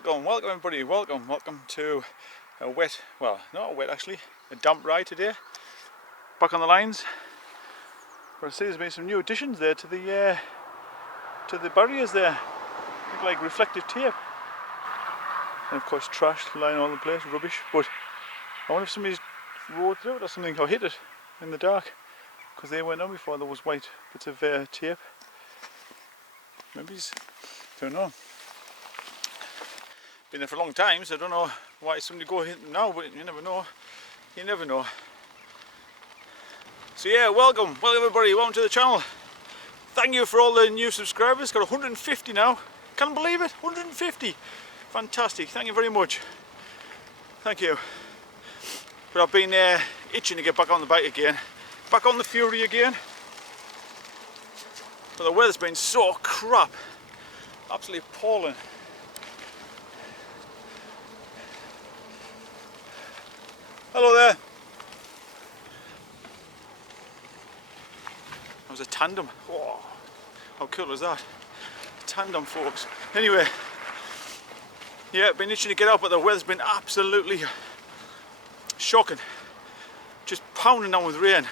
welcome everybody, welcome to a wet, well not wet actually, a damp ride today. Back on the lines. But I see there's been some new additions there to the barriers there. Look like reflective tape. And of course trash lying all over the place, rubbish. But I wonder if somebody's rode through it or something, or hit it in the dark. Because they went on before, there was white bits of tape. Maybe, don't know. Been there for a long time, so I don't know why somebody go hit now, but you never know. You never know. So yeah, welcome everybody, welcome to the channel. Thank you for all the new subscribers. Got 150 now. Can't believe it, 150. Fantastic, thank you very much. Thank you. But I've been itching to get back on the bike again. Back on the Fury again. But the weather's been so crap. Absolutely appalling. Hello there. That was a tandem. Whoa. How cool was that? A tandem, folks. Anyway, yeah, been itching to get out, but the weather's been absolutely shocking. Just pounding down with rain.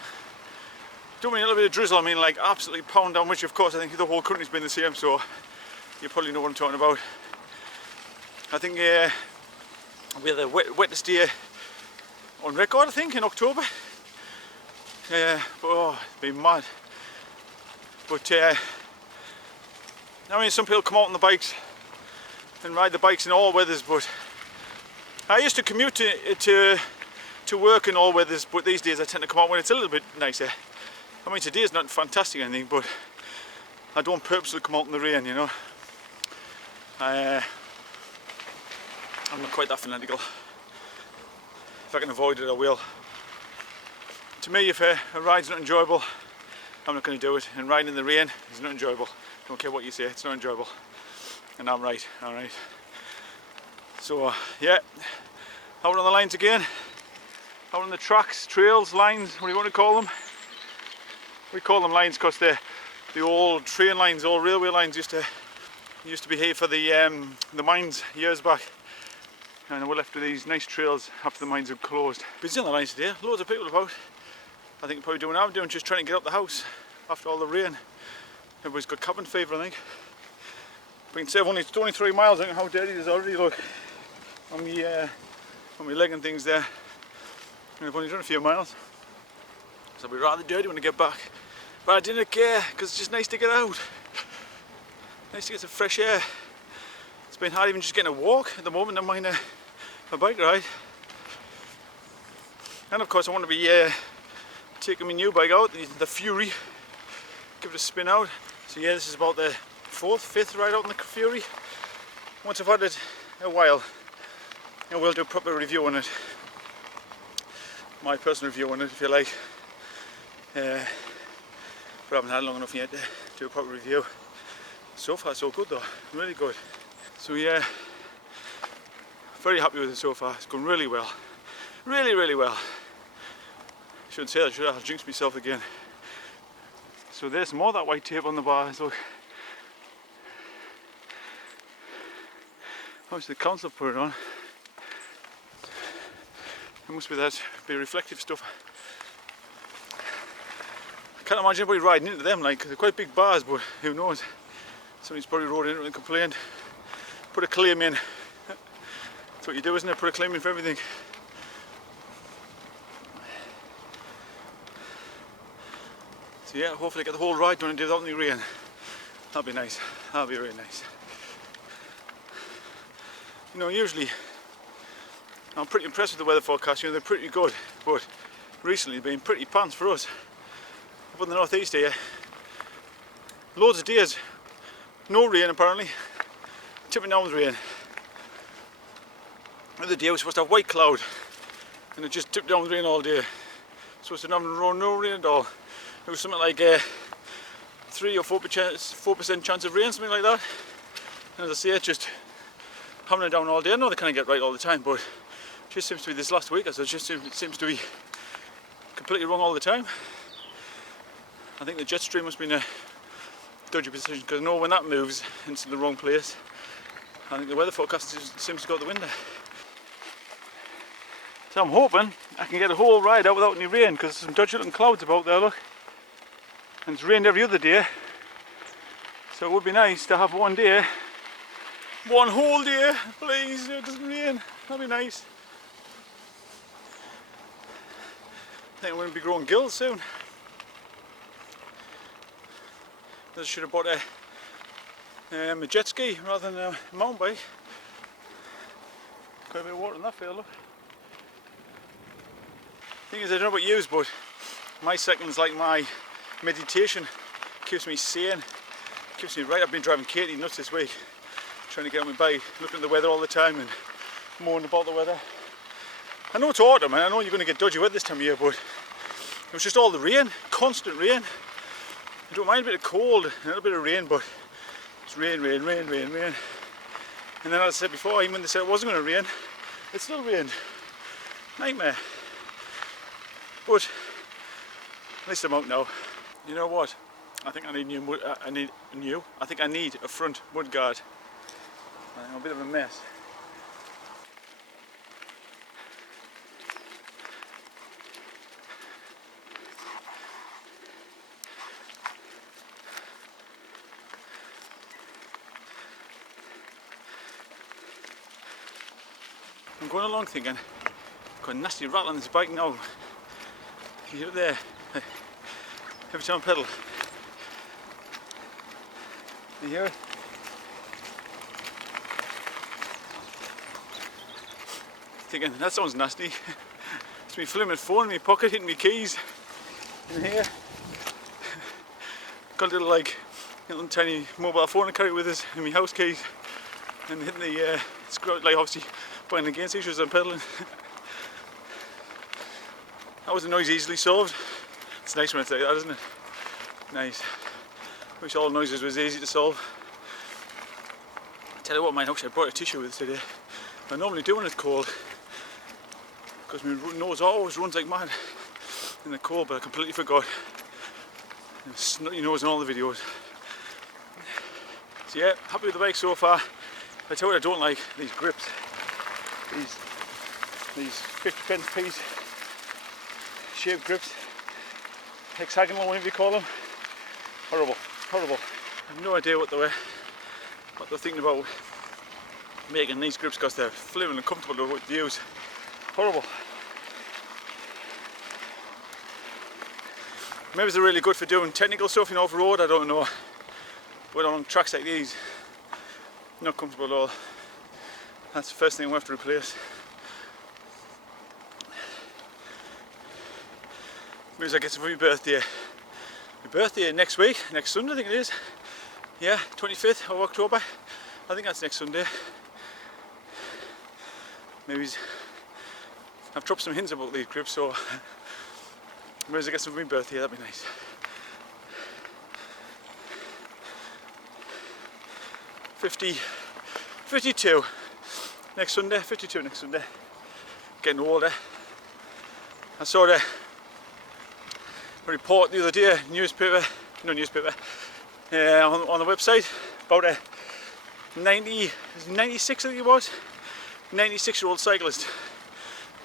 Don't mean a little bit of drizzle, I mean like absolutely pound down, which of course I think the whole country's been the same, so you probably know what I'm talking about. I think we're the wettest day on record, I think, in October. But oh, it's been mad. But I mean, some people come out on the bikes and ride the bikes in all weathers, but I used to commute to work in all weathers, but these days I tend to come out when it's a little bit nicer. I mean, today's not fantastic or anything, but I don't purposely come out in the rain, you know. I'm not quite that fanatical. If I can avoid it, I will. To me, if a ride's not enjoyable, I'm not going to do it. And riding in the rain is not enjoyable. Don't care what you say, it's not enjoyable. And I'm right, alright. So, yeah, out on the lines again. Out on the tracks, trails, lines, what do you want to call them? We call them lines because the old train lines, old railway lines used to be here for the mines years back. And we're left with these nice trails after the mines have closed. Busy on the lines today, loads of people about. I think probably doing what I'm doing, just trying to get out the house after all the rain. Everybody's got cabin fever, I think. We can say it's only 3 miles, I think how dirty it is already, look. On my leg and things there. And I've only done a few miles. So it'll be rather dirty when I get back. But I didn't care, because it's just nice to get out. Nice to get some fresh air. It's been hard even just getting a walk at the moment, never mind a bike ride. And of course I want to be taking my new bike out, the Fury. Give it a spin out. So yeah, this is about the 5th ride out on the Fury. Once I've had it a while, I will do a proper review on it. My personal review on it, if you like. But I haven't had long enough yet to do a proper review. So far so good though, really good. So yeah, very happy with it so far. It's going really well. Really well. Shouldn't say that, should I? I'll jinx myself again. So there's more of that white tape on the bars, look. Obviously the council put it on. It must be reflective stuff. I can't imagine anybody riding into them, like, they're quite big bars, but who knows? Somebody's probably rode into it and complained. Put a claim in. That's what you do, isn't it? Put a claim in for everything. So yeah, hopefully get the whole ride done and do that in the rain. That'll be nice. That'll be really nice. You know, usually I'm pretty impressed with the weather forecast. You know, they're pretty good, but recently they've been pretty pants for us. Up in the northeast here, loads of days, no rain apparently, tipping down with rain. The other day we were supposed to have white cloud, and it just tipped down with rain all day. Supposed to have no rain at all. It was something like 3 or 4% chance of rain, something like that. And as I say, it's just hammering down all day. I know they can't get right all the time, but it just seems to be this last week, it just seems to be completely wrong all the time. I think the jet stream must be in a dodgy position, because I know when that moves into the wrong place, I think the weather forecast seems to go out the window. So I'm hoping I can get a whole ride out without any rain, because there's some dodgy looking clouds about there, look. And it's rained every other day. So it would be nice to have one day, one whole day, please, it doesn't rain. That'd be nice. I think I'm going to be growing gills soon. I should have bought a jet ski rather than a mountain bike. Quite a bit of water in that field, look. Thing is, I don't know about yous, but my cycling's like my meditation. Keeps me sane, keeps me right. I've been driving Katie nuts this week, trying to get on my bike, looking at the weather all the time and moaning about the weather. I know it's autumn and I know you're going to get dodgy weather this time of year, but it was just all the rain, constant rain. I don't mind a bit of cold and a little bit of rain, but it's rain, rain, rain, rain, rain. And then as I said before, even when they said it wasn't going to rain, it still rained. Nightmare. But at least I'm out now. You know what? I think I need I think I need a front mud guard. I'm a bit of a mess. I'm going along thinking, got a nasty rattle on this bike now. You hear it there? Every time I pedal. You hear it? Thinking, that sounds nasty. It's me filling my phone in my pocket, hitting my keys in here. Got a little tiny mobile phone I carry with us in my house keys. And hitting the screw, like obviously putting against each other as I'm pedaling. That was a noise easily solved. It's nice when I say that, isn't it? Nice. Wish all noises was easy to solve. I tell you what, man, actually I brought a tissue with us today. I normally do when it's cold, because my nose always runs like mad in the cold, but I completely forgot. Snotty nose in all the videos. So yeah, happy with the bike so far. I tell you what I don't like, these grips. These 50 pence piece shaped grips. Hexagonal, whatever you call them. Horrible, horrible. I have no idea what they're thinking about making these grips, because they're flimsy and comfortable to use. Horrible. Maybe they're really good for doing technical stuff, off road, I don't know. But on tracks like these, not comfortable at all. That's the first thing we have to replace. Maybe I get some for my birthday. My birthday next week, next Sunday I think it is. Yeah, 25th of October. I think that's next Sunday. Maybe I've dropped some hints about these grips, so maybe I get some for my birthday, that'd be nice. $52 next Sunday, 52 next Sunday. Getting older. I saw a report the other day, on the website, about a 96 I think it was, 96-year-old cyclist,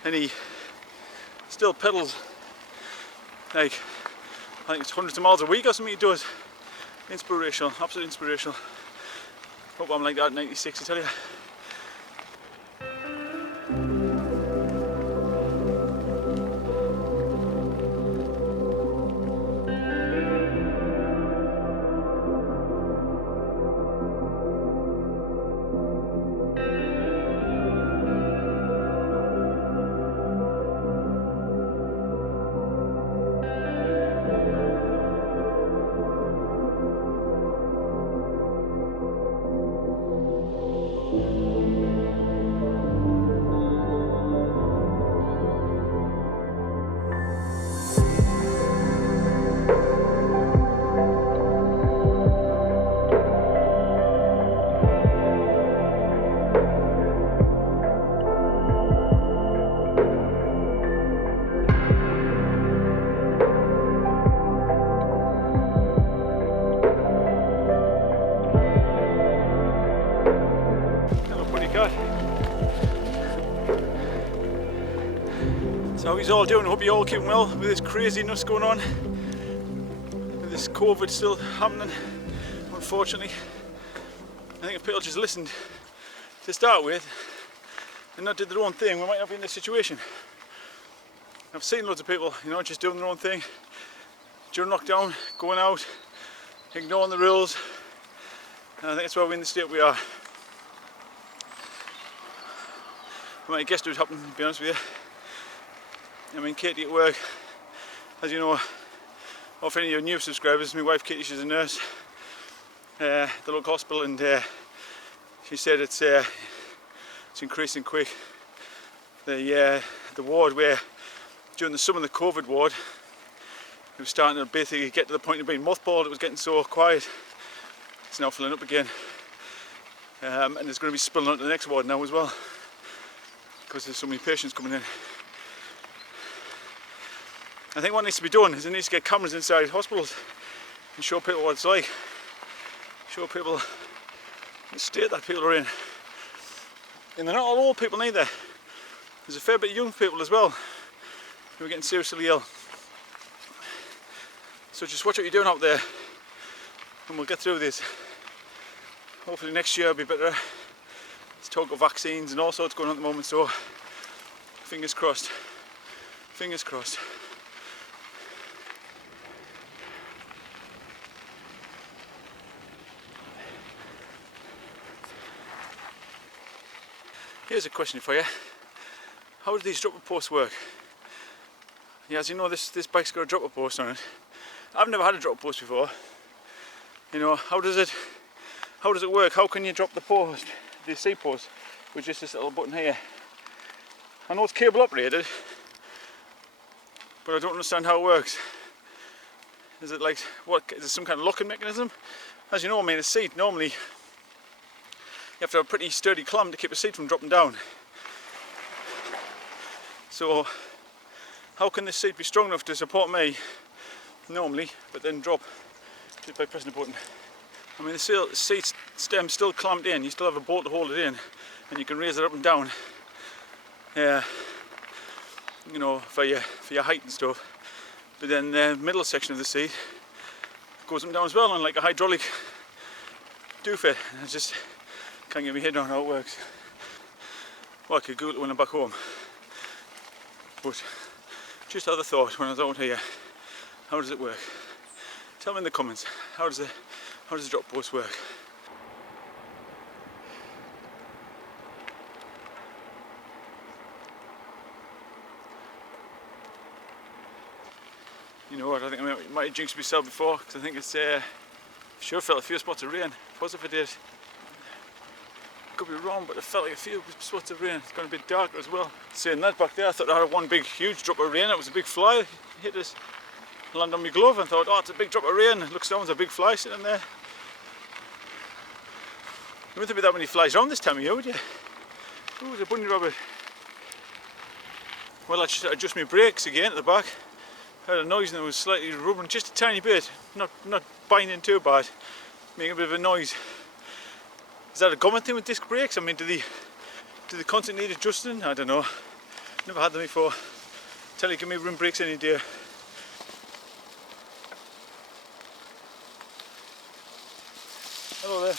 and he still pedals like, I think it's hundreds of miles a week or something he does. Inspirational, absolutely inspirational. Hope I'm like that at 96, I tell you. So how are you all doing? I hope you're all keeping well with this craziness going on. With this COVID still happening, unfortunately. I think if people just listened to start with and not did their own thing, we might not be in this situation. I've seen loads of people, just doing their own thing during lockdown, going out, ignoring the rules, and I think that's why we're in the state we are. I might have guessed it would happen, to be honest with you. I mean, Katie at work, as you know, or for any of your new subscribers, my wife Katie, she's a nurse at the local hospital, and she said it's increasing quick. The ward where during the summer, the COVID ward, it was starting to basically get to the point of being mothballed. It was getting so quiet. It's now filling up again, and it's going to be spilling onto the next ward now as well, because there's so many patients coming in. I think what needs to be done is it needs to get cameras inside hospitals and show people what it's like. Show people the state that people are in. And they're not all old people neither. There's a fair bit of young people as well who are getting seriously ill. So just watch what you're doing out there and we'll get through this. Hopefully next year will be better. There's talk of vaccines and all sorts going on at the moment, so fingers crossed. Fingers crossed. Here's a question for you. How do these dropper posts work? Yeah, as you know, this bike's got a dropper post on it. I've never had a dropper post before. How does it work? How can you drop the post, the seat post, with just this little button here? I know it's cable operated, but I don't understand how it works. Is it like, is it some kind of locking mechanism? As you know, a seat, normally you have to have a pretty sturdy clamp to keep a seat from dropping down. So how can this seat be strong enough to support me normally, but then drop just by pressing a button? I mean, the seat stem's still clamped in. You still have a bolt to hold it in, and you can raise it up and down. Yeah, for your height and stuff. But then the middle section of the seat goes up and down as well, on like a hydraulic doofit. I just can't get my head around how it works. Well, I could Google it when I'm back home. But just had a thought when I was out here. How does it work? Tell me in the comments. How does the drop post work? You know what? I think I might have jinxed myself before, because I think it's sure felt a few spots of rain. Positive it did. Could be wrong, but it felt like a few spots of rain. It's going to be darker as well. Seeing that back there, I thought I had one big, huge drop of rain. It was a big fly. It hit us, landed on my glove, and thought, oh, it's a big drop of rain. It looks down, there's a big fly sitting there. You wouldn't think that many flies around this time of year, would you? Oh, there's a bunny rabbit. Well, I just adjust my brakes again at the back. I heard a noise and it was slightly rubbing, just a tiny bit. Not binding too bad, making a bit of a noise. Is that a common thing with disc brakes? I mean, do they constantly need adjusting? I don't know. Never had them before. Tell you, give me rim brakes any day. Hello there.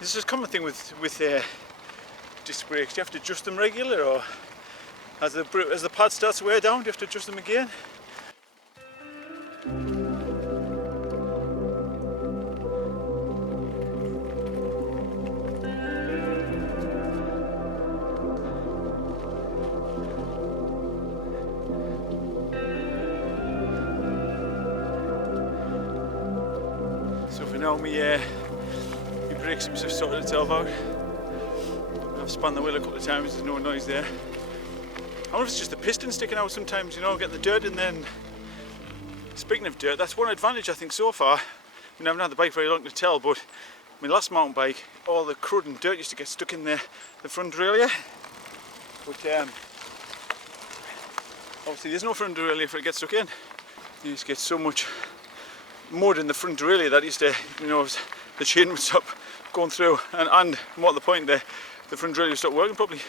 This is a common thing with disc brakes. Do you have to adjust them regularly, or as the pad starts to wear down, do you have to adjust them again? So for now, my brakes seems to have sorted itself out. I've spun the wheel a couple of times, there's no noise there. I wonder if it's just the piston sticking out sometimes, getting the dirt in there. And speaking of dirt, that's one advantage I think so far. I mean, I haven't had the bike very long to tell, but my last mountain bike, all the crud and dirt used to get stuck in the front derailleur. But obviously there's no front derailleur if it gets stuck in. You just get so much mud in the front derailleur that used to, the chain would stop going through, and more to the point, the front derailleur would stop working properly.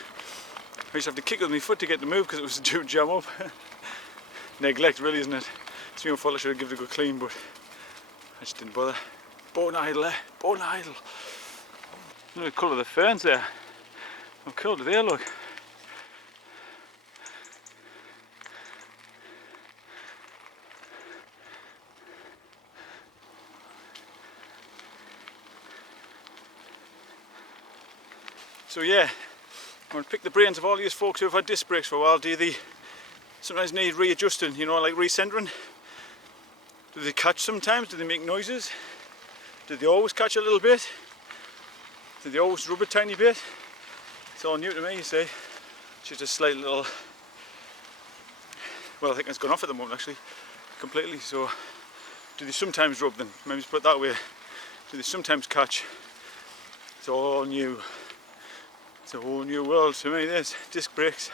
I used to have to kick with my foot to get the move because it was too jam up. Neglect really, isn't it? It's my own fault. I should have given it a good clean, but I just didn't bother. Bone idle, eh? Bone idle. Look at the colour of the ferns there. How cool do they look? So yeah, I'm going to pick the brains of all these folks who have had disc brakes for a while. Do they sometimes need readjusting, you know, like recentering? Do they catch sometimes? Do they make noises? Do they always catch a little bit? Do they always rub a tiny bit? It's all new to me, you see. It's just a slight little... Well, I think it's gone off at the moment actually, completely. So, do they sometimes rub them? Maybe put it that way. Do they sometimes catch? It's all new. It's a whole new world to me, this. Disc brakes.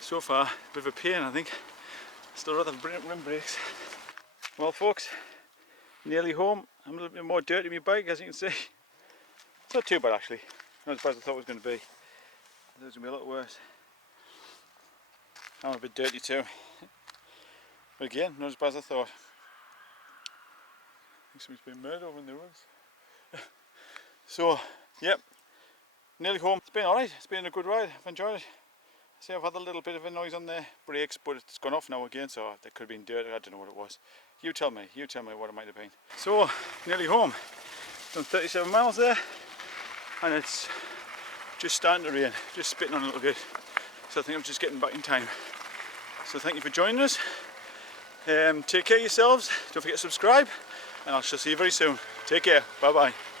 So far, a bit of a pain, I think. Still rather have rim brakes. Well folks, nearly home. I'm a little bit more dirty on my bike, as you can see. It's not too bad actually. Not as bad as I thought it was going to be. I thought it was going to be a lot worse. I'm a bit dirty too. But again, not as bad as I thought. I think somebody's been murdered over in the woods. So, yep. Nearly home. It's been alright. It's been a good ride. I've enjoyed it. See, I've had a little bit of a noise on the brakes, but it's gone off now again, so there could have been dirt. I don't know what it was. You tell me what it might have been. So, nearly home. Done 37 miles there, and it's just starting to rain, just spitting on a little bit. So I think I'm just getting back in time. So thank you for joining us. Take care of yourselves. Don't forget to subscribe, and I shall see you very soon. Take care. Bye bye.